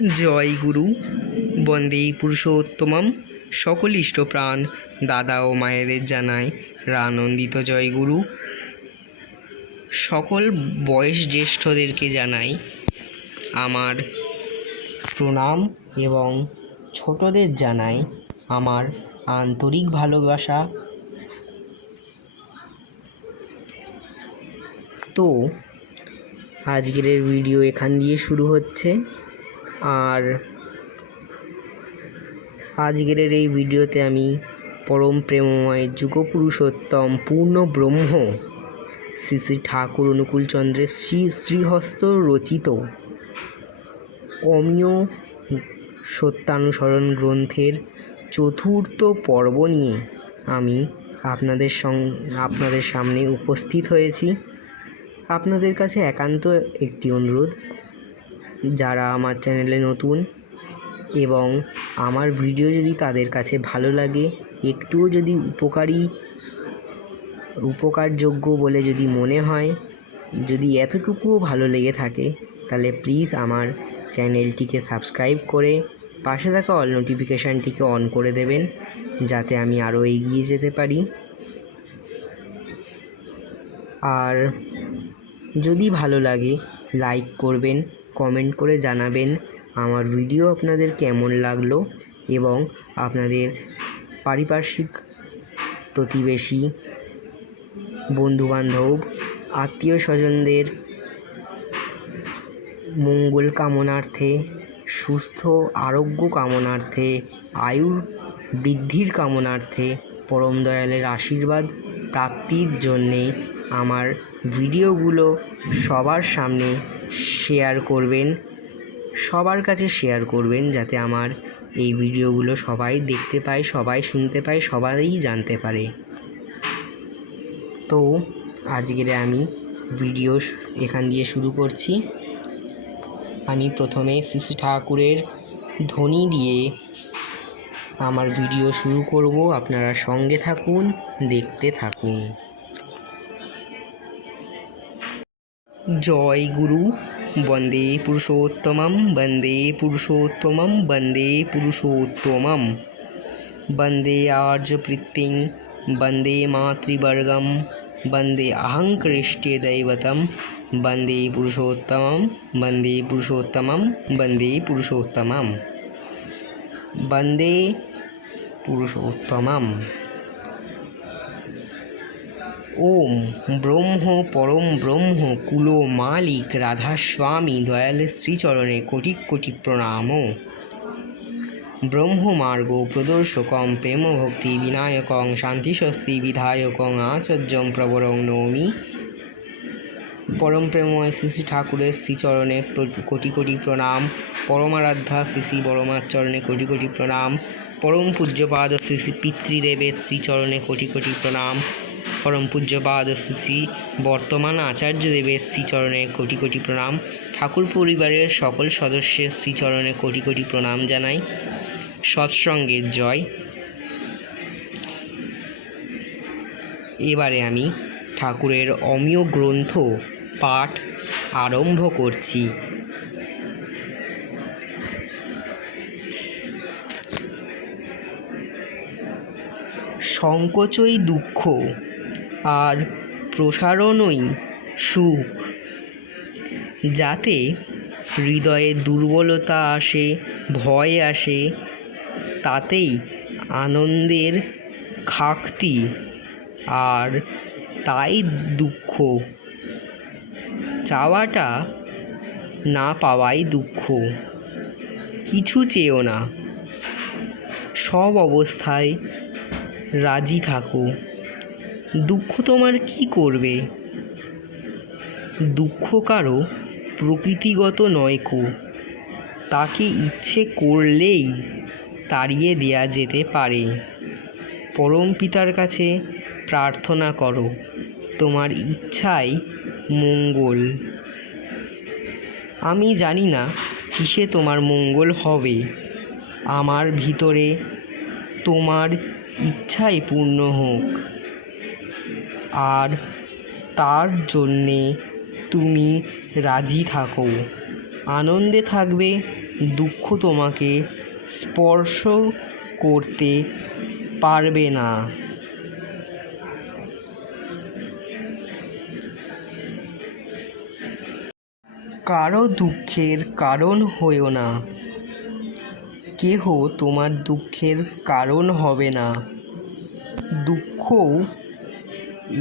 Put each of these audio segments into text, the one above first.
জয় গুরু, বন্দে পুরুষোত্তমম। সকল ইষ্টপ্রাণ দাদা ও মায়েদের জানায় আনন্দিত জয় গুরু। সকল বয়স জ্যেষ্ঠদেরকে জানাই আমার প্রণাম এবং ছোটদের জানাই আমার আন্তরিক ভালোবাসা। তো আজকের ভিডিও এখান দিয়ে শুরু হচ্ছে। আর আজকের এই ভিডিওতে আমি পরম প্রেমময় যুগপুরুষোত্তম পূর্ণ ব্রহ্ম শ্রী শ্রী ঠাকুর অনুকূলচন্দ্রের শ্রীহস্ত রচিত অমীয় সত্যানুসরণ গ্রন্থের চতুর্থ পর্ব নিয়ে আমি আপনাদের সামনে উপস্থিত হয়েছি। আপনাদের কাছে একান্ত একটি অনুরোধ, যারা আমার চ্যানেলে নতুন এবং আমার ভিডিও যদি তাদের কাছে ভালো লাগে, একটুও যদি উপকারযোগ্য বলে যদি মনে হয়, যদি এতটুকুও ভালো লেগে থাকে, তাহলে প্লিজ আমার চ্যানেলটিকে সাবস্ক্রাইব করে পাশে থাকা অল নোটিফিকেশানটিকে অন করে দেবেন, যাতে আমি আরও এগিয়ে যেতে পারি। আর যদি ভালো লাগে লাইক করবেন, কমেন্ট করে জানাবেন আমার ভিডিও আপনাদের কেমন লাগলো এবং আপনাদের পারিপার্শ্বিক, প্রতিবেশী, বন্ধুবান্ধব, আত্মীয় স্বজনদের মঙ্গল কামনার্থে, সুস্থ আরোগ্য কামনার্থে, আয়ুর বৃদ্ধির কামনার্থে, পরম দয়ালের আশীর্বাদ প্রাপ্তির জন্যে আমার ভিডিওগুলো সবার সামনে শেয়ার করবেন, সবার কাছে শেয়ার করবেন, যাতে আমার এই ভিডিওগুলো সবাই দেখতে পায়, সবাই শুনতে পায়, সবাই জানতে পারে। তো আজকের আমি ভিডিও এখান দিয়ে শুরু করছি। আমি প্রথমে শ্রী শ্রী ঠাকুরের ধ্বনি দিয়ে আমার ভিডিও শুরু করব। আপনারা সঙ্গে থাকুন, দেখতে থাকুন। জয় গুরু, বন্দে পুরুষোত্তমম, বন্দে পুরুষোত্তমম, বন্দে পুরুষোত্তমম। বন্দে আর্যপৃত্তিং, বন্দে মাতৃবর্গম, বন্দে অহংকৃষ্টে দৈবতম, বন্দে পুরুষোত্তমম, বন্দে পুরুষোত্তমম, বন্দে পুরুষোত্তমম, বন্দে পুরুষোত্তমম। ওম ব্রহ্ম পরম ব্রহ্ম কুলো মালিক রাধাস্বামী দয়ালের শ্রীচরণে কোটি কোটি প্রণাম। ব্রহ্মমার্গ প্রদর্শকম প্রেম ভক্তি বিনায়কং শান্তিস্বস্তি বিধায়কং আচার্যং প্রবরং নৌমি। পরম প্রেমময় শ্রী শ্রী ঠাকুরের শ্রীচরণে কোটি কোটি প্রণাম। পরমারাধ্যা শ্রী শ্রী বড়মার চরণে কোটি কোটি প্রণাম। পরম পূজ্যপাদ শ্রী শ্রী পিতৃদেবের শ্রীচরণে কোটি কোটি প্রণাম। পরম পূজ্যপাদ শ্রী শ্রী বর্তমান আচার্যদেবের শ্রীচরণে কোটি কোটি প্রণাম। ঠাকুর পরিবারের সকল সদস্যের শ্রীচরণে কোটি কোটি প্রণাম জানাই। সৎসঙ্গের জয়। এবারে আমি ঠাকুরের অমীয় গ্রন্থ পাঠ আরম্ভ করছি। সংকোচই দুঃখ আর প্রসারণই সুখ। যাতে হৃদয়ে দুর্বলতা আসে, ভয় আসে, তাতেই আনন্দের ঘাটতি, আর তাই দুঃখ। চাওয়াটা না পাওয়াই দুঃখ। কিছু চেয়েও না, সব অবস্থায় রাজি থাকো। দুঃখ তোমার কি করবে? দুঃখ কারো প্রকৃতিগত নয়কো, তাকে ইচ্ছে করলেই তাড়িয়ে দেয়া যেতে পারে। পরম পিতার কাছে প্রার্থনা করো, তোমার ইচ্ছাই মঙ্গল। আমি জানি না কিসে তোমার মঙ্গল হবে। আমার ভিতরে তোমার ইচ্ছাই পূর্ণ হোক, আর তার জন্যে তুমি রাজি থাকো, আনন্দে থাকবে, দুঃখ তোমাকে স্পর্শ করতে পারবে না। কারো দুঃখের কারণ হয়ো না, কেহ তোমার দুঃখের কারণ হবে না। দুঃখও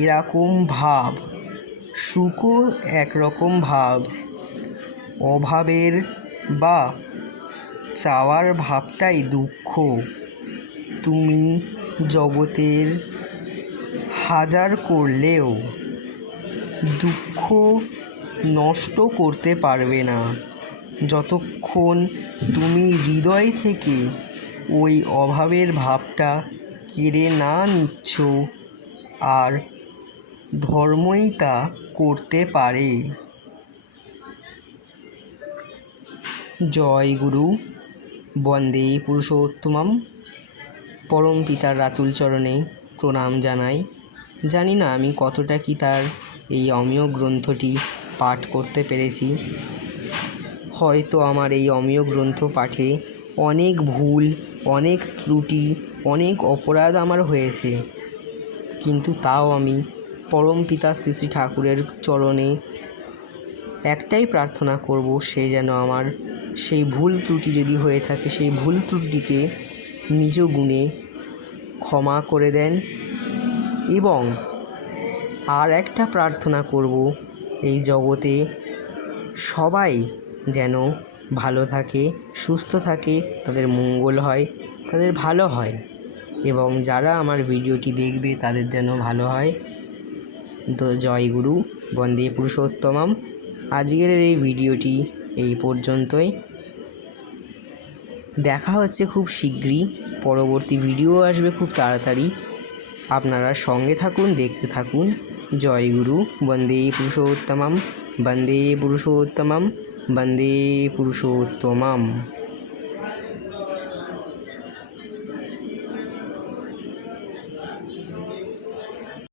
এরকম ভাব, সুখও একরকম ভাব। অভাবের বা চাওয়ার ভাবটাই দুঃখ। তুমি জগতের হাজার করলেও দুঃখ নষ্ট করতে পারবে না, যতক্ষণ তুমি হৃদয় থেকে ওই অভাবের ভাবটা কেড়ে না নিচ্ছ। আর ধর্মই তা করতে পারে। জয় গুরু, বন্দে পুরুষোত্তমম। পরম পিতার রাতুল চরণে প্রণাম জানাই। জানি না আমি কতটা কি তার এই অমীয় গ্রন্থটি পাঠ করতে পেরেছি। হয়তো আমার এই অমীয় গ্রন্থ পাঠে অনেক ভুল, অনেক ত্রুটি, অনেক অপরাধ আমার হয়েছে, কিন্তু তাও আমি পরম পিতা শ্রী শ্রী ঠাকুরের চরণে একটাই প্রার্থনা করব, সে যেন আমার সেই ভুল ত্রুটি যদি হয়ে থাকে সেই ভুল ত্রুটিকে নিজ গুণে ক্ষমা করে দেন। এবং আর একটা প্রার্থনা করব, এই জগতে সবাই যেন ভালো থাকে, সুস্থ থাকে, তাদের মঙ্গল হয়, তাদের ভালো হয়, এবং যারা আমার ভিডিওটি দেখবে তাদের যেন ভালো হয়। তো জয় গুরু, বন্দে পুরুষোত্তমম। আজকের এই ভিডিওটি এই পর্যন্তই। দেখা হচ্ছে খুব শীঘ্রই, পরবর্তী ভিডিও আসবে খুব তাড়াতাড়ি। আপনারা সঙ্গে থাকুন, দেখতে থাকুন। জয় গুরু, বন্দে পুরুষোত্তমম, বন্দে পুরুষোত্তমম, বন্দে পুরুষোত্তমম।